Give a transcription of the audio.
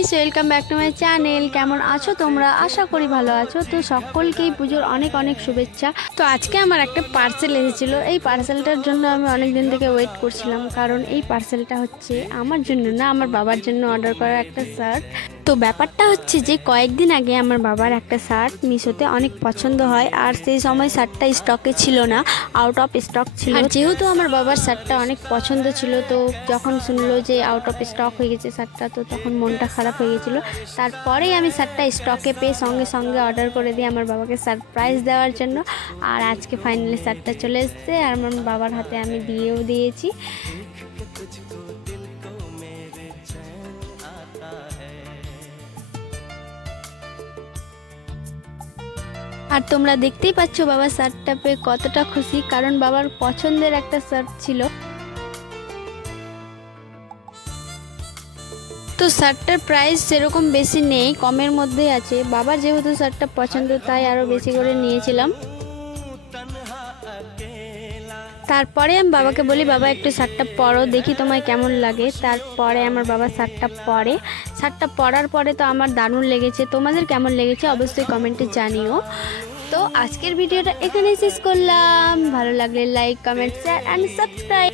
Guys, welcome back to my channel. কেমন আছো তোমরা? আশা করি ভালো আছো। তো সকলকেই পুজোর অনেক অনেক শুভেচ্ছা। তো আজকে আমার একটা পার্সেল এসেছিলো। এই পার্সেলটার জন্য আমি অনেক দিন থেকে ওয়েট করছিলাম, কারণ এই পার্সেলটা হচ্ছে আমার জন্য না, আমার বাবার জন্য অর্ডার করা একটা শার্ট। তো ব্যাপারটা হচ্ছে যে কয়েকদিন আগে আমার বাবার একটা শার্ট মিশোতে অনেক পছন্দ হয়, আর সেই সময় শার্টটা স্টকে ছিল না, আউট অফ স্টক ছিল। আর যেহেতু আমার বাবার শার্টটা অনেক পছন্দ ছিল, তো যখন শুনলো যে আউট অফ স্টক হয়ে গেছে শার্টটা, তো তখন মনটা খারাপ হয়ে গেছিলো। তারপরেই আমি শার্টটা স্টকে পেয়ে সঙ্গে সঙ্গে অর্ডার করে দিই আমার বাবাকে সারপ্রাইজ দেওয়ার জন্য। আর আজকে ফাইনালি শার্টটা চলে এসেছে, আর আমার বাবার হাতে আমি দিয়েও দিয়েছি। আর তোমরা দেখতেই পাচ্ছ বাবার শার্টটা পেয়ে কতটা খুশি, কারণ বাবার পছন্দের একটা শার্ট ছিল। তো শার্টটার প্রাইস সেরকম বেশি নেই, কমের মধ্যেই আছে। বাবার যেহেতু শার্টটা পছন্দ, তাই আরও বেশি করে নিয়েছিলাম। তারপরে আমি বাবাকে বলি, বাবা একটু শার্টটা পরো, দেখি তোমায় কেমন লাগে। তারপরে আমার বাবা শার্টটা পরে। শার্টটা পরার পরে তো আমার দারুণ লেগেছে। তোমাদের কেমন লেগেছে অবশ্যই কমেন্টে জানিও। তো আজকের ভিডিওটা এখানেই শেষ করলাম। ভালো লাগলে like, comment, share and subscribe.